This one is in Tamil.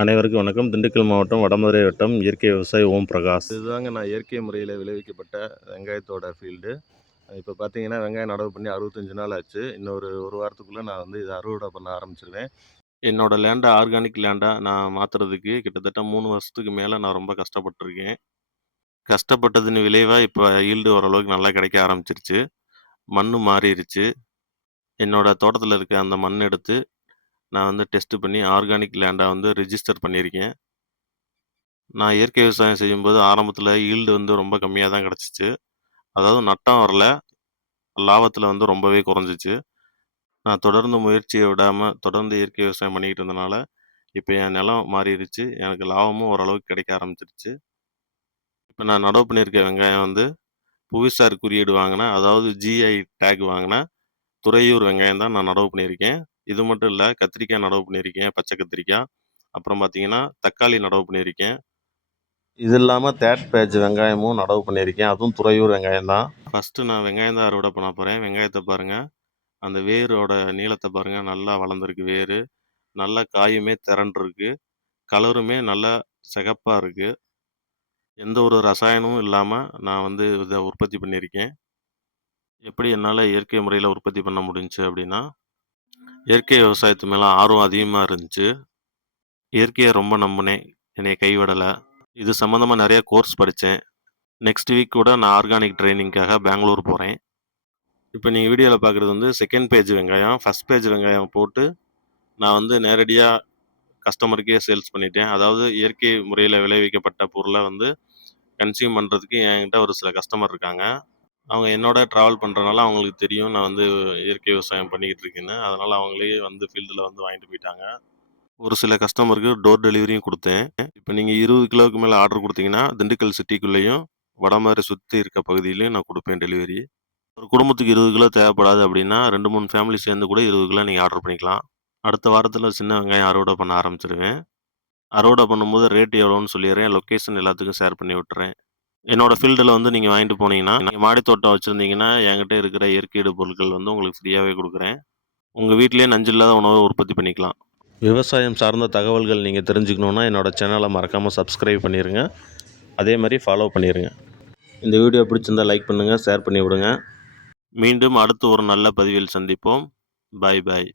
அனைவருக்கும் வணக்கம். திண்டுக்கல் மாவட்டம் வடமதுரை வட்டம் இயற்கை விவசாயி ஓம் பிரகாஷ். இதுதாங்க நான் இயற்கை முறையில் விளைவிக்கப்பட்ட வெங்காயத்தோட ஃபீல்டு. இப்போ பார்த்தீங்கன்னா வெங்காயம் நடவு பண்ணி 65 நாள் ஆச்சு. இன்னொரு வாரத்துக்குள்ளே நான் வந்து இதை அறுவடை பண்ண ஆரம்பிச்சிருவேன். என்னோட லேண்டை ஆர்கானிக் லேண்டாக நான் மாற்றுறதுக்கு கிட்டத்தட்ட 3 வருஷத்துக்கு மேலே நான் ரொம்ப கஷ்டப்பட்டுருக்கேன். கஷ்டப்பட்டதின் விளைவாக இப்போ ஈல்டு ஓரளவுக்கு நல்லா கிடைக்க ஆரம்பிச்சிருச்சு. மண் மாறிடுச்சு. என்னோட தோட்டத்தில் இருக்க அந்த மண் எடுத்து நான் வந்து டெஸ்ட் பண்ணி ஆர்கானிக் லேண்டாக வந்து ரிஜிஸ்டர் பண்ணியிருக்கேன். நான் இயற்கை விவசாயம் செய்யும்போது ஆரம்பத்தில் ஈல்டு வந்து ரொம்ப கம்மியாக தான் கிடச்சிச்சு. அதாவது நட்டம் வரல, லாபத்தில் வந்து ரொம்பவே குறைஞ்சிச்சு. நான் தொடர்ந்து முயற்சியை விடாமல் தொடர்ந்து இயற்கை விவசாயம் பண்ணிக்கிட்டு இருந்தனால இப்போ என் நிலம் மாறிடுச்சு. எனக்கு லாபமும் ஓரளவுக்கு கிடைக்க ஆரம்பிச்சிருச்சு. இப்போ நான் நடவு பண்ணியிருக்க வெங்காயம் வந்து புவிசார் குறியீடு வாங்கினேன், அதாவது ஜிஐ டேக் வாங்கினேன் துறையூர் வெங்காயம் தான் நான் நடவு பண்ணியிருக்கேன். இது மட்டும் இல்லை, கத்திரிக்காய் நடவு பண்ணியிருக்கேன், பச்சை கத்திரிக்காய். அப்புறம் பார்த்தீங்கன்னா தக்காளி நடவு பண்ணியிருக்கேன். இது இல்லாமல் தேர்ட் பேட்ச் வெங்காயமும் நடவு பண்ணியிருக்கேன். அதுவும் துறையூர் வெங்காயம் தான். ஃபஸ்ட்டு நான் வெங்காயம் தான் அறுவடை பண்ண போகிறேன். வெங்காயத்தை பாருங்கள், அந்த வேரோட நீளத்தை பாருங்கள், நல்லா வளர்ந்துருக்கு வேர். நல்லா காயுமே திரண்டிருக்கு. கலருமே நல்லா சிகப்பாக இருக்குது. எந்த ஒரு ரசாயனமும் இல்லாமல் நான் வந்து இதை உற்பத்தி பண்ணியிருக்கேன். எப்படி என்னால் இயற்கை முறையில் உற்பத்தி பண்ண முடிஞ்சுச்சு அப்படின்னா, இயற்கை விவசாயத்து மேலே ஆர்வம் அதிகமாக இருந்துச்சு. இயற்கையை ரொம்ப நம்பினேன், என்னை கைவிடலை. இது சம்மந்தமாக நிறைய கோர்ஸ் படித்தேன். நெக்ஸ்ட் வீக் கூட நான் ஆர்கானிக் ட்ரைனிங்காக பெங்களூர் போகிறேன். இப்போ நீங்கள் வீடியோவில் பார்க்குறது வந்து செகண்ட் பேஜ் வெங்காயம். ஃபஸ்ட் பேஜ் வெங்காயம் போட்டு நான் வந்து நேரடியாக கஸ்டமருக்கே சேல்ஸ் பண்ணிட்டேன். அதாவது இயற்கை முறையில் விளைவிக்கப்பட்ட பொருளை வந்து கன்சியூம் பண்ணுறதுக்கு என்கிட்ட ஒரு சில கஸ்டமர் இருக்காங்க. அவங்க என்னோட ட்ராவல் பண்ணுறதுனால அவங்களுக்கு தெரியும் நான் வந்து இயற்கை விவசாயம் பண்ணிக்கிட்டு இருக்கேன்னு. அதனால் அவங்களே வந்து ஃபீல்டில் வந்து வாங்கிட்டு போயிட்டாங்க. ஒரு சில கஸ்டமருக்கு டோர் டெலிவரியும் கொடுத்தேன். இப்போ நீங்கள் 20 கிலோவுக்கு மேலே ஆர்டர் கொடுத்தீங்கன்னா திண்டுக்கல் சிட்டிக்குள்ளேயும் வடமதுரை சுற்றி இருக்க பகுதியிலையும் நான் கொடுப்பேன் டெலிவரி. ஒரு குடும்பத்துக்கு 20 கிலோ தேவைப்படாது அப்படின்னா 2-3 ஃபேமிலி சேர்ந்து கூட 20 கிலோ நீங்கள் ஆர்டர் பண்ணிக்கலாம். அடுத்த வாரத்தில் சின்ன வெங்காயம் அறுவடை பண்ண ஆரம்பிச்சிருவேன். அறுவடை பண்ணும்போது ரேட் எவ்வளோன்னு சொல்லிடுறேன். லொக்கேஷன் எல்லாத்துக்கும் ஷேர் பண்ணி விட்டுறேன். என்னோட ஃபீல்டில் வந்து நீங்கள் வாங்கிட்டு போனீங்கன்னா, நீங்கள் மாடி தோட்டம் வச்சுருந்தீங்கன்னா என்கிட்ட இருக்கிற இயற்கையிடு பொருட்கள் வந்து உங்களுக்கு ஃப்ரீயாகவே கொடுக்குறேன். உங்கள் வீட்டிலேயே நஞ்சில்லாத உணவை உற்பத்தி பண்ணிக்கலாம். விவசாயம் சார்ந்த தகவல்கள் நீங்கள் தெரிஞ்சுக்கணுன்னா என்னோடய சேனலை மறக்காமல் சப்ஸ்கிரைப் பண்ணிடுங்க. அதே மாதிரி ஃபாலோ பண்ணிடுங்க. இந்த வீடியோ பிடிச்சிருந்தால் லைக் பண்ணுங்கள், ஷேர் பண்ணி விடுங்க. மீண்டும் அடுத்து ஒரு நல்ல பதிவில் சந்திப்போம். பாய் பாய்.